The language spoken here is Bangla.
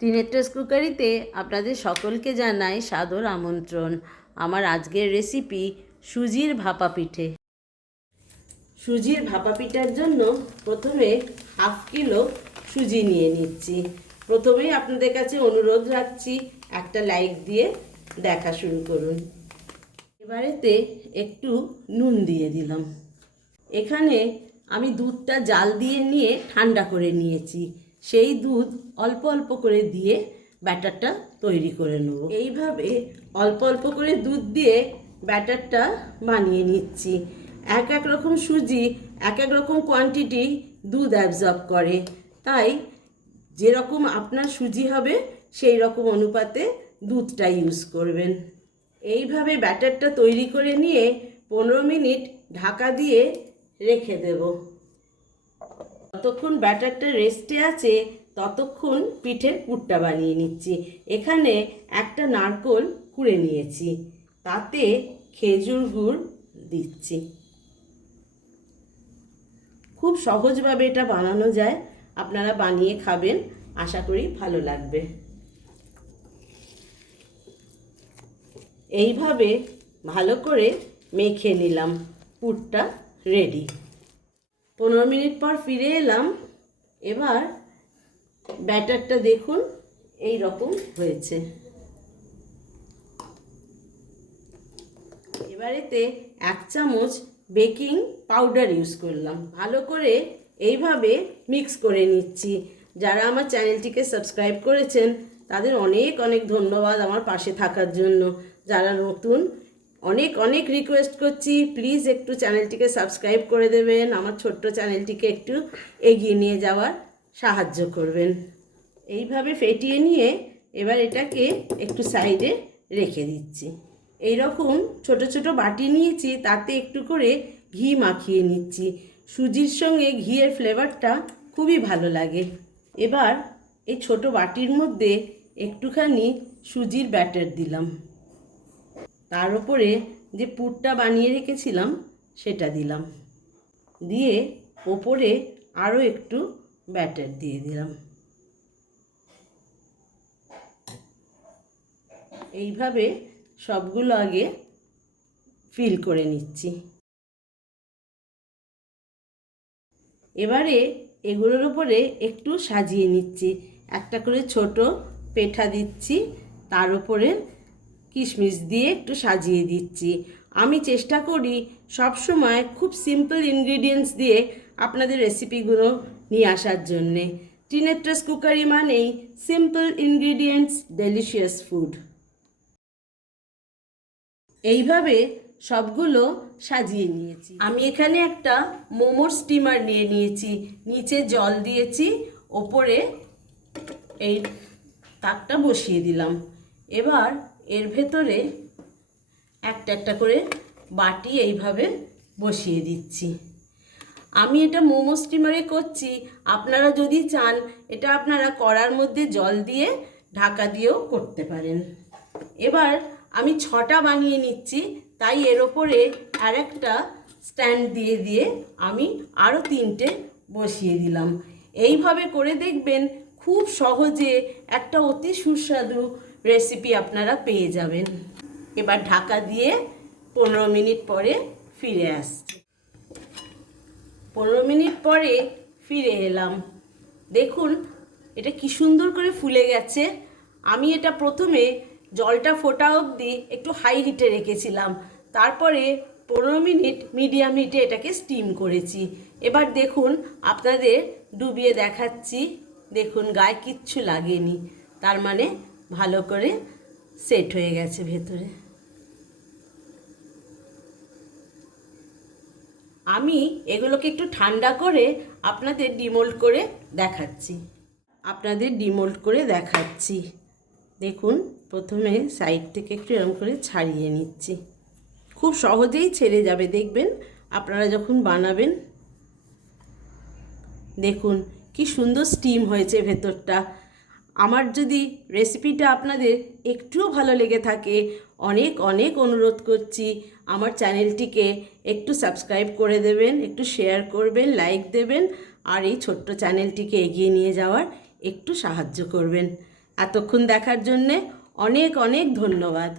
টিনেট্রাস কুকারিতে আপনাদের সকলকে জানাই সাদর আমন্ত্রণ। আমার আজকের রেসিপি সুজির ভাপা পিঠে। সুজির ভাপা পিঠার জন্য প্রথমে হাফ কিলো সুজি নিয়ে নিচ্ছি। প্রথমেই আপনাদের কাছে অনুরোধ রাখছি, একটা লাইক দিয়ে দেখা শুরু করুন। এবারেতে একটু নুন দিয়ে দিলাম। এখানে আমি দুধটা জাল দিয়ে নিয়ে ঠান্ডা করে নিয়েছি। সেই দুধ অল্প অল্প করে দিয়ে ব্যাটারটা তৈরি করে নেব। এইভাবে অল্প অল্প করে দুধ দিয়ে ব্যাটারটা বানিয়ে নিচ্ছি। এক এক রকম সুজি এক এক রকম কোয়ান্টিটি দুধ অ্যাবজর্ব করে, তাই যেরকম আপনার সুজি হবে সেই রকম অনুপাতে দুধটা ইউজ করবেন। এইভাবে ব্যাটারটা তৈরি করে নিয়ে 15 মিনিট ঢাকা দিয়ে রেখে দেব। যতক্ষণ ব্যাটারটা রেস্টে আছে ততক্ষণ পিঠের পুরটা বানিয়ে নিচ্ছি। এখানে একটা নারকেল কুড়ে নিয়েছি, তাতে খেজুর গুড় দিচ্ছি। খুব সহজভাবে এটা বানানো যায়, আপনারা বানিয়ে খাবেন, আশা করি ভালো লাগবে। এইভাবে ভালো করে মেখে নিলাম, পুরটা রেডি। 15 মিনিট পর ফিরে এলাম। এবার ব্যাটারটা দেখুন এই রকম হয়েছে। এবারেতে 1 চামচ বেকিং পাউডার ইউজ করলাম। ভালো করে এইভাবে মিক্স করে নিচ্ছি। যারা আমার চ্যানেলটিকে সাবস্ক্রাইব করেছেন তাদের অনেক অনেক ধন্যবাদ আমার পাশে থাকার জন্য। যারা নতুন, অনেক অনেক রিকোয়েস্ট করছি, প্লিজ একটু চ্যানেলটিকে সাবস্ক্রাইব করে দেবেন, আমার ছোট্ট চ্যানেলটিকে একটু এগিয়ে নিয়ে যাওয়ার সাহায্য করবেন। এইভাবে ফেটিয়ে নিয়ে এবার এটাকে একটু সাইডে রেখে দিচ্ছি। এই রকম ছোট ছোট বাটি নিয়েছি, তাতে একটু করে ঘি মাখিয়ে নিচ্ছি। সুজির সঙ্গে ঘিয়ের ফ্লেভারটা খুবই ভালো লাগে। এবার এই ছোট বাটির মধ্যে একটুখানি সুজির ব্যাটার দিলাম, তার উপরে যে পুরটা বানিয়ে রেখেছিলাম সেটা দিলাম, দিয়ে ওপরে আরও একটু ব্যাটার দিয়ে দিলাম। এইভাবে সবগুলো আগে ফিল করে নিচ্ছি। এবারে এগুলোর উপরে একটু সাজিয়ে নিচ্ছি। একটা করে ছোট পেঠা দিচ্ছি, তার উপরে কিশমিশ দিয়ে একটু সাজিয়ে দিচ্ছি। আমি চেষ্টা করি সব সময় খুব সিম্পল ইনগ্রিডিয়েন্টস দিয়ে আপনাদের রেসিপিগুলো নিয়ে আসার জন্যে। টিনেট্রাস কুকারি মানেই সিম্পল ইনগ্রিডিয়েন্টস, ডেলিশিয়াস ফুড। এইভাবে সবগুলো সাজিয়ে নিয়েছি। আমি এখানে একটা মোমোর স্টিমার নিয়ে নিয়েছি, নিচে জল দিয়েছি, ওপরে এই তাকটা বসিয়ে দিলাম। এবার এর ভেতরে একটা একটা করে বাটি এইভাবে বসিয়ে দিচ্ছি। আমি এটা মোমো স্টিমারে করছি, আপনারা যদি চান এটা আপনারা কড়ার মধ্যে জল দিয়ে ঢাকা দিয়েও করতে পারেন। এবার আমি 6টা বানিয়ে নিচ্ছি, তাই এর ওপরে আর একটা স্ট্যান্ড দিয়ে দিয়ে আমি আরও 3টে বসিয়ে দিলাম। এইভাবে করে দেখবেন খুব সহজে একটা অতি সুস্বাদু রেসিপি আপনারা পেয়ে যাবেন। এবার ঢাকা দিয়ে 15 মিনিট পরে ফিরে আসছি। 15 মিনিট পরে ফিরে এলাম। দেখুন এটা কি সুন্দর করে ফুলে গেছে। আমি এটা প্রথমে জলটা ফোটা অবধি একটু হাই হিটে রেখেছিলাম, তারপরে 15 মিনিট মিডিয়াম হিটে এটাকে স্টিম করেছি। এবার দেখুন আপনাদের ডুবিয়ে দেখাচ্ছি। দেখুন গায়ে কিচ্ছু লাগেনি, তার মানে ভালো করে সেট হয়ে গেছে ভেতরে। আমি এগুলোকে একটু ঠান্ডা করে আপনাদের ডিমোল্ড করে দেখাচ্ছি। দেখুন প্রথমে সাইড থেকে একটু এরকম করে ছাড়িয়ে নিচ্ছি। খুব সহজেই ছেড়ে যাবে, দেখবেন আপনারা যখন বানাবেন। দেখুন কি সুন্দর স্টিম হয়েছে ভেতরটা। আমার যদি রেসিপিটা আপনাদের একটুও ভালো লেগে থাকে, অনেক অনেক অনুরোধ করছি আমার চ্যানেলটিকে একটু সাবস্ক্রাইব করে দেবেন, একটু শেয়ার করবেন, লাইক দেবেন, আর এই ছোট্ট চ্যানেলটিকে এগিয়ে নিয়ে যাওয়ার একটু সাহায্য করবেন। এতক্ষণ দেখার জন্যে অনেক অনেক ধন্যবাদ।